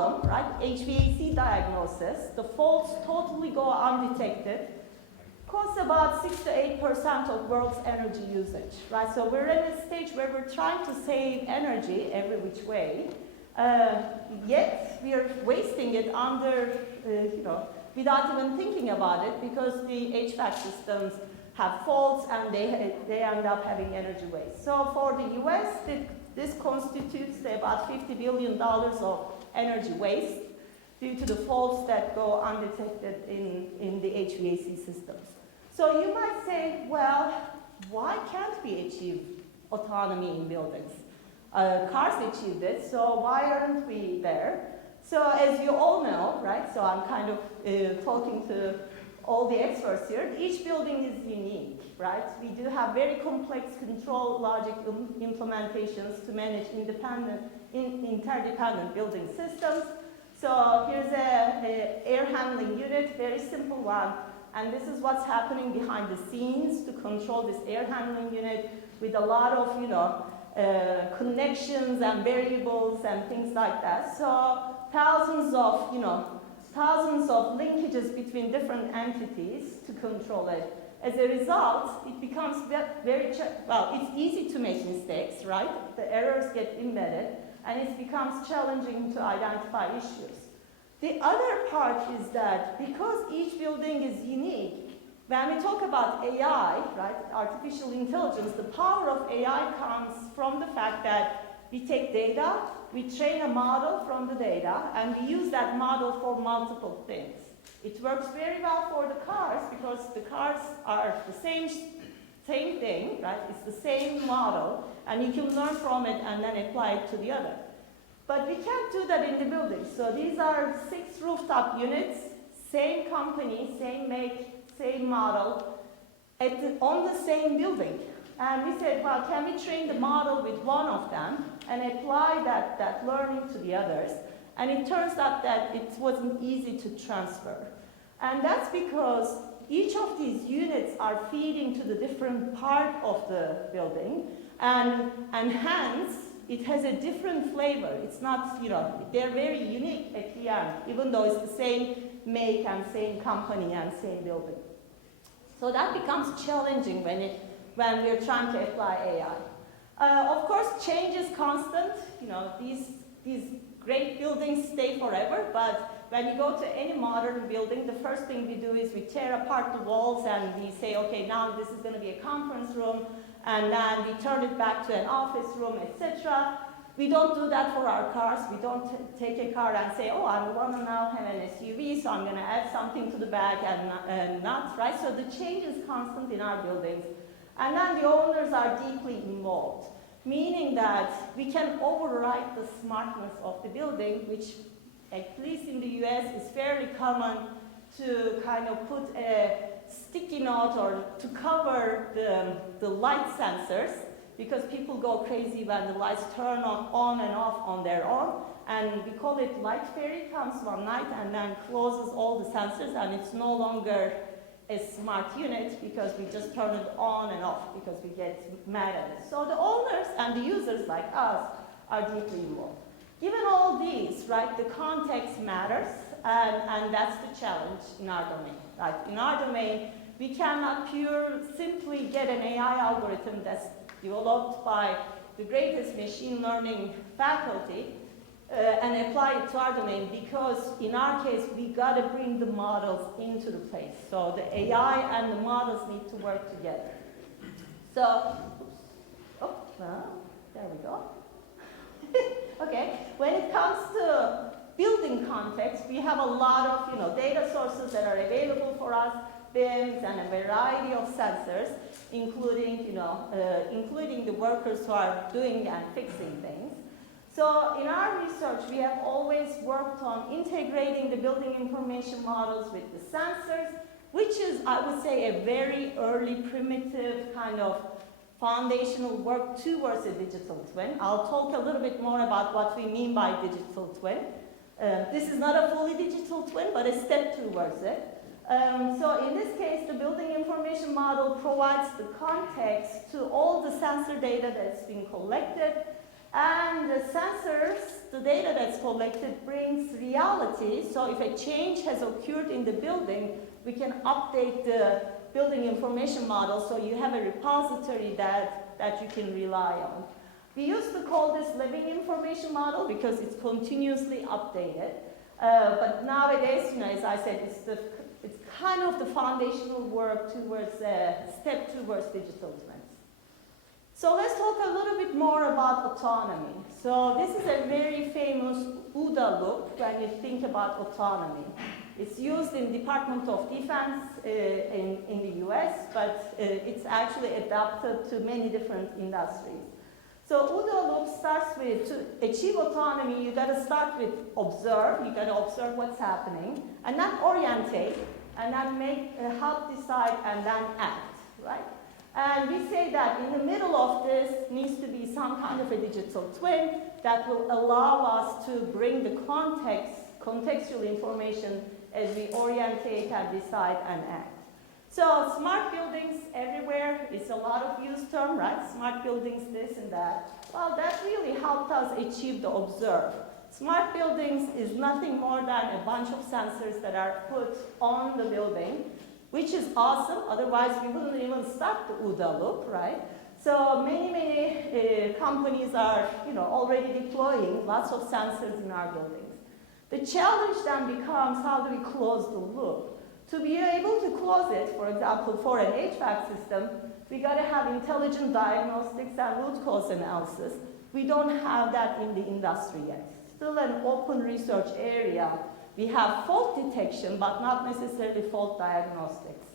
problem, right? HVAC diagnosis, the faults totally go undetected, costs about 6 to 8% of world's energy usage, right? So we're in a stage where we're trying to save energy every which way, yet we are wasting it under, without even thinking about it, because the HVAC systems have faults and they end up having energy waste. So for the US, this constitutes about $50 billion of energy waste due to the faults that go undetected in the HVAC systems. So you might say, well, why can't we achieve autonomy in buildings? Cars achieved it, so why aren't we there? So as you all know, right, so I'm kind of talking to all the experts here, each building is unique, right? We do have very complex control logic implementations to manage interdependent building systems. So here's a air handling unit, very simple one, and this is what's happening behind the scenes to control this air handling unit with a lot of, connections and variables and things like that. So thousands of linkages between different entities to control it. As a result, it becomes it's easy to make mistakes, right? The errors get embedded, and it becomes challenging to identify issues. The other part is that because each building is unique, when we talk about AI, right, artificial intelligence, the power of AI comes from the fact that we take data, we train a model from the data, and we use that model for multiple things. It works very well for the cars because the cars are the same thing, right? It's the same model, and you can learn from it and then apply it to the other. But we can't do that in the buildings. So these are 6 rooftop units, same company, same make, same model, on the same building. And we said, well, can we train the model with one of them and apply that learning to the others? And it turns out that it wasn't easy to transfer. And that's because each of these units are feeding to the different part of the building, and hence, it has a different flavor. It's not, they're very unique at the end, even though it's the same make and same company and same building. So that becomes challenging when we're trying to apply AI. Of course, change is constant. These great buildings stay forever, but when you go to any modern building, the first thing we do is we tear apart the walls and we say, okay, now this is going to be a conference room, and then we turn it back to an office room, etc. We don't do that for our cars. We don't take a car and say, oh, I want to now have an SUV, so I'm going to add something to the back and not, right? So the change is constant in our buildings. And then the owners are deeply involved, meaning that we can override the smartness of the building, which, at least in the US, is fairly common to kind of put a sticky note or to cover the light sensors, because people go crazy when the lights turn on and off on their own. And we call it light fairy, comes one night and then closes all the sensors, and it's no longer a smart unit because we just turn it on and off because we get mad at it. So the owners and the users like us are deeply involved. Given all these, right, the context matters, and that's the challenge in our domain. Right? In our domain, we cannot simply get an AI algorithm that's developed by the greatest machine learning faculty and apply it to our domain, because in our case, we got to bring the models into the place. So the AI and the models need to work together. So, there we go. Okay, when it comes to building context, we have a lot of data sources that are available for us, BIMs and a variety of sensors, including including the workers who are doing and fixing things. So in our research, we have always worked on integrating the building information models with the sensors, which is, I would say, a very early primitive kind of foundational work towards a digital twin. I'll talk a little bit more about what we mean by digital twin. This is not a fully digital twin, but a step towards it. So in this case, the building information model provides the context to all the sensor data that's been collected, And the sensors, the data that's collected brings reality. So if a change has occurred in the building, we can update the building information model so you have a repository that you can rely on. We used to call this living information model because it's continuously updated. But nowadays, as I said, it's kind of the foundational work towards step towards digital twins. So let's talk a little bit more about autonomy. So this is a very famous OODA loop when you think about autonomy. It's used in Department of Defense in the US, but it's actually adapted to many different industries. So OODA loop starts with, to achieve autonomy, you gotta start with observe, you gotta observe what's happening, and then orientate, and then help decide, and then act, right? And we say that in the middle of this needs to be some kind of a digital twin that will allow us to bring the contextual information as we orientate and decide and act. So smart buildings everywhere, it's a lot of used term, right? Smart buildings, this and that. Well, that really helped us achieve the observe. Smart buildings is nothing more than a bunch of sensors that are put on the building, which is awesome, otherwise we wouldn't even start the OODA loop, right? So many companies are already deploying lots of sensors in our buildings. The challenge then becomes, how do we close the loop? To be able to close it, for example, for an HVAC system, we gotta have intelligent diagnostics and root cause analysis. We don't have that in the industry yet. Still an open research area. We have fault detection, but not necessarily fault diagnostics.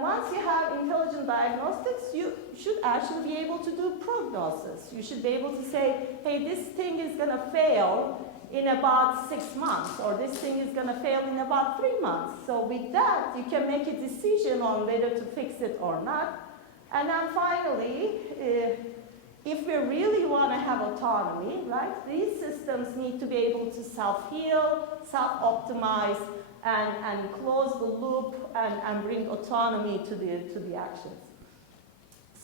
Once you have intelligent diagnostics, you should actually be able to do prognosis. You should be able to say, hey, this thing is gonna fail in about 6 months, or this thing is gonna fail in about 3 months. So with that, you can make a decision on whether to fix it or not. And then finally, if we really wanna have autonomy, right, these systems need to be able to self-heal, self-optimize, and close the loop and bring autonomy to the actions.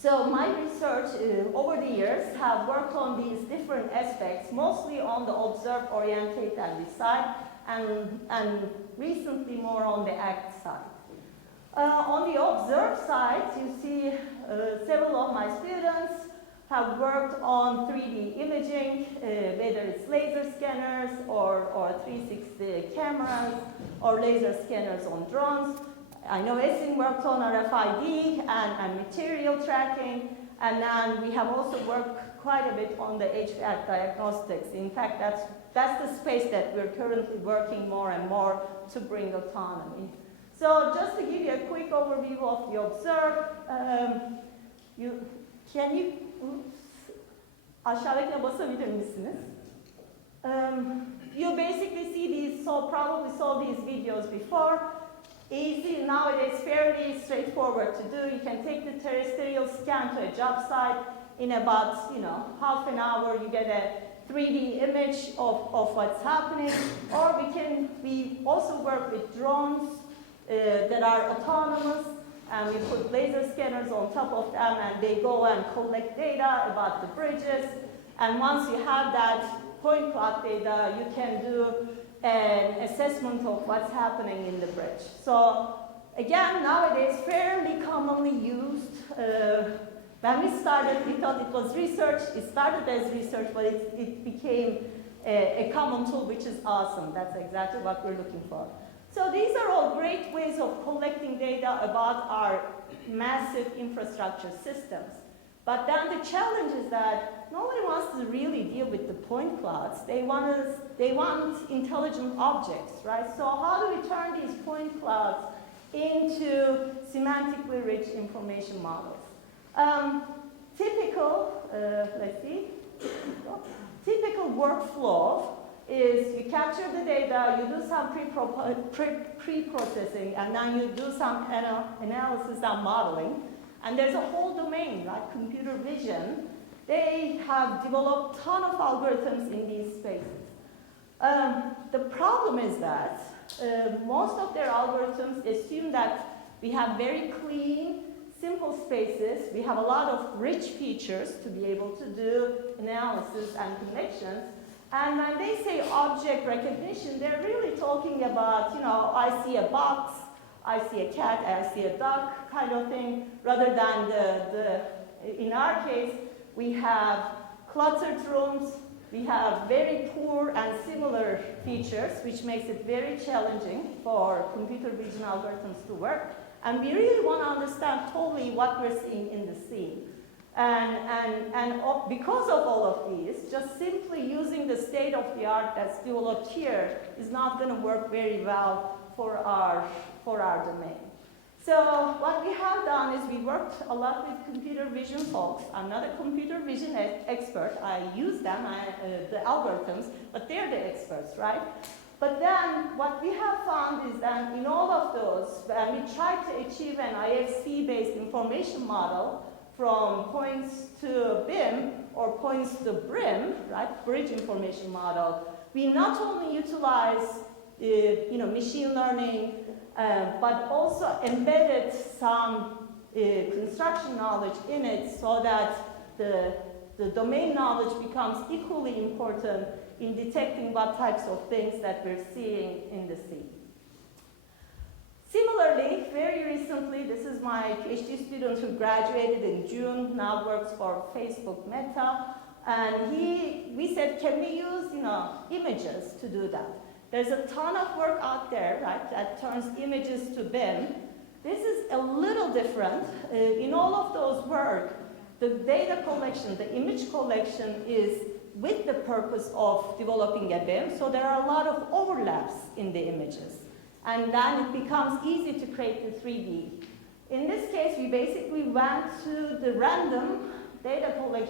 So my research over the years have worked on these different aspects, mostly on the observe, orientate, and decide, and recently more on the act side. On the observe side, you see several of my students have worked on 3D imaging, whether it's laser scanners or 360 cameras or laser scanners on drones. I know Esin worked on RFID and material tracking, and then we have also worked quite a bit on the HVAC diagnostics. In fact, that's the space that we're currently working more and more to bring autonomy. So just to give you a quick overview of the observe, aşağıdakine basabilir misiniz? You basically see these, probably saw these videos before. Easy, nowadays fairly straightforward to do. You can take the terrestrial scan to a job site. In about half an hour, you get a 3D image of what's happening. Or we also work with drones that are autonomous, and we put laser scanners on top of them, and they go and collect data about the bridges. And once you have that point cloud data, you can do an assessment of what's happening in the bridge. So again, nowadays fairly commonly used. When we started, we thought it was research. It started as research, but it became a common tool, which is awesome. That's exactly what we're looking for. So these are all great ways of collecting data about our massive infrastructure systems. But then the challenge is that nobody wants to really deal with the point clouds. They want intelligent objects, right? So how do we turn these point clouds into semantically rich information models? Typical workflow is you capture the data, you do some pre-processing, and then you do some analysis and modeling. And there's a whole domain, like computer vision. They have developed a ton of algorithms in these spaces. The problem is that most of their algorithms assume that we have very clean, simple spaces. We have a lot of rich features to be able to do analysis and connections. And when they say object recognition, they're really talking about, you know, I see a box, I see a cat, I see a duck kind of thing, rather than in our case, we have cluttered rooms, we have very poor and similar features, which makes it very challenging for computer vision algorithms to work. And we really want to understand totally what we're seeing in the scene. And because of all of these, just simply using the state-of-the-art that's developed here is not going to work very well for our domain. So what we have done is we worked a lot with computer vision folks. I'm not a computer vision expert. I use them, the algorithms, but they're the experts, right? But then what we have found is that in all of those, when we try to achieve an IFC-based information model from points to BIM or points to BRIM, right, bridge information model, we not only utilize machine learning, but also embedded some construction knowledge in it so that the domain knowledge becomes equally important in detecting what types of things that we're seeing in the scene. Similarly, very recently, this is my PhD student who graduated in June, now works for Facebook Meta, and we said, can we use images to do that? There's a ton of work out there, right, that turns images to BIM. This is a little different. In all of those work, the data collection, the image collection is with the purpose of developing a BIM, so there are a lot of overlaps in the images. And then it becomes easy to create the 3D. In this case, we basically went to the random data collection